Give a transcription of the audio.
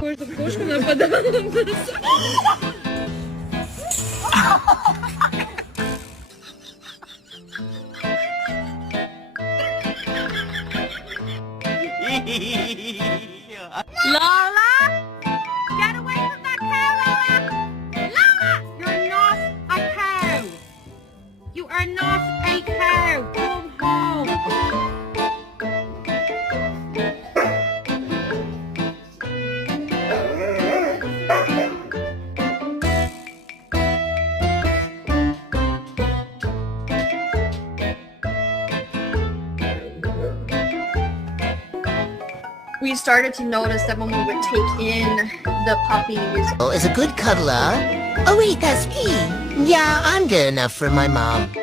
Кожну кошку нападала на нас. Lola! Get away from that cow, Lola! Lola! You're not a cow! You are not a cow! Come home! We started to notice that when we would take in the puppies, Is a good cuddler. Oh wait, that's me. Yeah, I'm good enough for my mom.